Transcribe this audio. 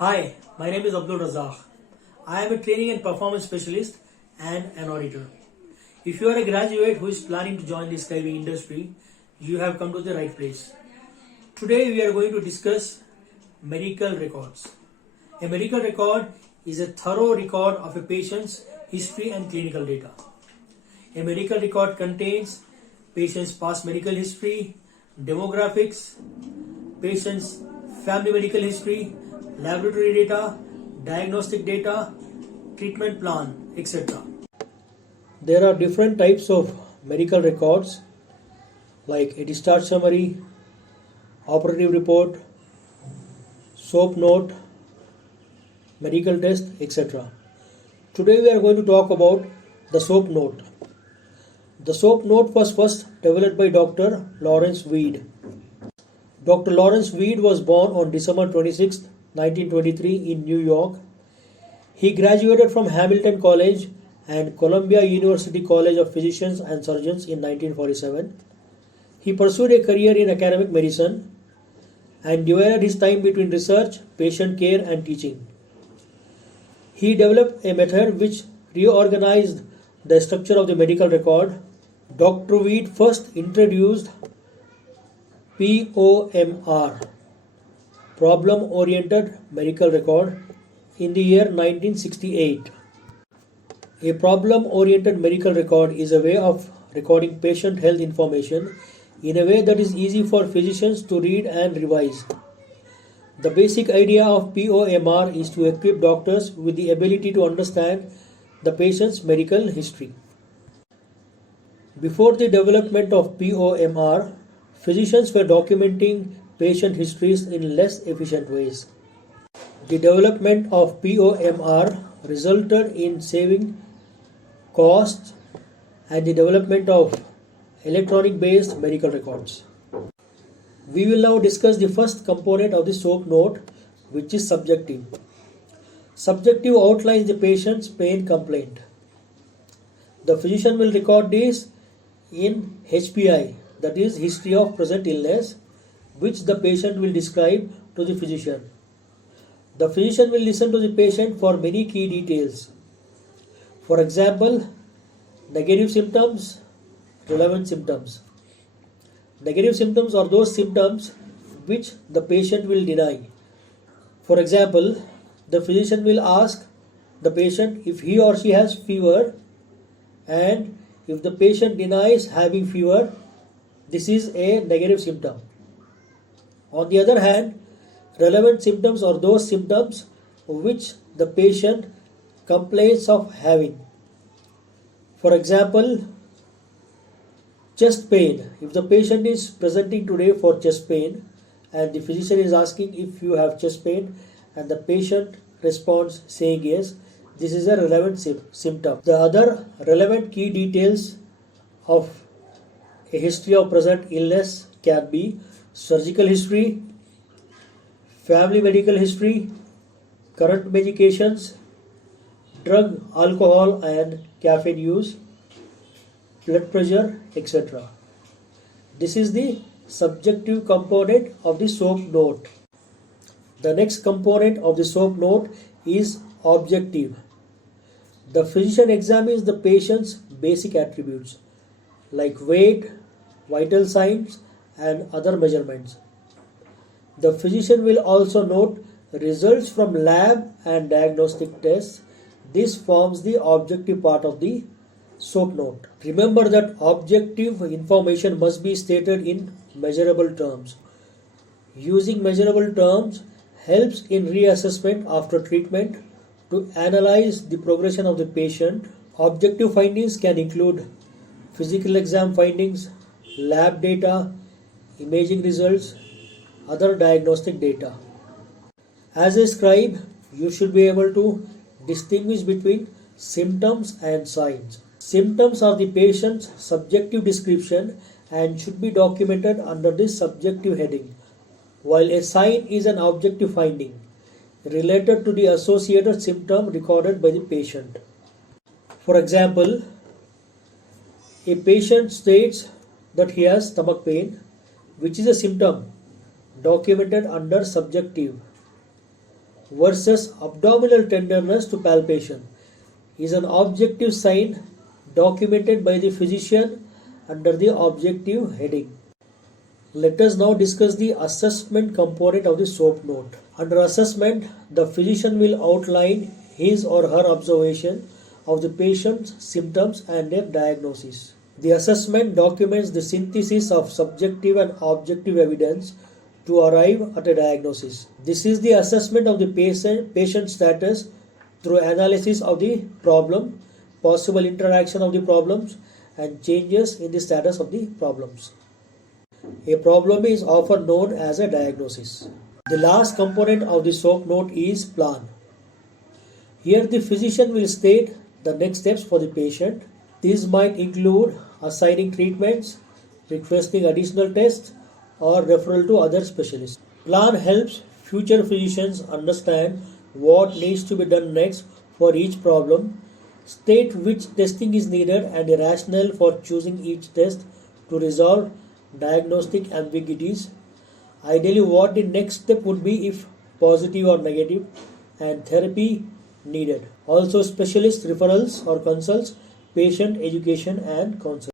Hi, my name is Abdul Razak. I am a training and performance specialist and an auditor. If you are a graduate who is planning to join the skydiving industry, you have come to the right place. Today we are going to discuss medical records. A medical record is a thorough record of a patient's history and clinical data. A medical record contains patient's past medical history, demographics, patient's family medical history, laboratory data, diagnostic data, treatment plan, etc. There are different types of medical records like a discharge summary, operative report, SOAP note, medical test, etc. Today we are going to talk about the SOAP note. The SOAP note was first developed by Dr. Lawrence Weed. Dr. Lawrence Weed was born on December 26, 1923 in New York. He graduated from Hamilton College and Columbia University College of Physicians and Surgeons in 1947. He pursued a career in academic medicine and divided his time between research, patient care, and teaching. He developed a method which reorganized the structure of the medical record. Dr. Weed first introduced POMR, Problem-Oriented Medical Record, in the year 1968. A problem-oriented medical record is a way of recording patient health information in a way that is easy for physicians to read and revise. The basic idea of POMR is to equip doctors with the ability to understand the patient's medical history. Before the development of POMR, physicians were documenting patient histories in less efficient ways. The development of POMR resulted in saving costs and the development of electronic-based medical records. We will now discuss the first component of the SOAP note, which is subjective. Subjective outlines the patient's pain complaint. The physician will record this in HPI, that is history of present illness, which the patient will describe to the physician. The physician will listen to the patient for many key details. For example, negative symptoms, relevant symptoms. Negative symptoms are those symptoms which the patient will deny. For example, the physician will ask the patient if he or she has fever, and if the patient denies having fever, this is a negative symptom. On the other hand, relevant symptoms are those symptoms which the patient complains of having. For example, chest pain. If the patient is presenting today for chest pain and the physician is asking if you have chest pain and the patient responds saying yes, this is a relevant symptom. The other relevant key details of a history of present illness can be surgical history, family medical history, current medications, drug, alcohol and caffeine use, blood pressure, etc. This is the subjective component of the SOAP note. The next component of the SOAP note is objective. The physician examines the patient's basic attributes like weight, vital signs, and other measurements. The physician will also note results from lab and diagnostic tests. This forms the objective part of the SOAP note. Remember that objective information must be stated in measurable terms. Using measurable terms helps in reassessment after treatment to analyze the progression of the patient. Objective findings can include physical exam findings, lab data, imaging results, other diagnostic data. As a scribe, you should be able to distinguish between symptoms and signs. Symptoms are the patient's subjective description and should be documented under this subjective heading, while a sign is an objective finding related to the associated symptom recorded by the patient. For example, a patient states that he has stomach pain, which is a symptom documented under subjective. versus abdominal tenderness to palpation is an objective sign documented by the physician under the objective heading. Let us now discuss the assessment component of the SOAP note. Under assessment, the physician will outline his or her observation of the patient's symptoms and their diagnosis. The assessment documents the synthesis of subjective and objective evidence to arrive at a diagnosis. This is the assessment of the patient status through analysis of the problem, possible interaction of the problems, and changes in the status of the problems. A problem is often known as a diagnosis. The last component of the SOAP note is plan. Here the physician will state the next steps for the patient. These might include assigning treatments, requesting additional tests, or referral to other specialists. Plan helps future physicians understand what needs to be done next for each problem, state which testing is needed and a rationale for choosing each test to resolve diagnostic ambiguities, ideally what the next step would be if positive or negative, and therapy needed. Also specialist referrals or consults, patient education and counseling.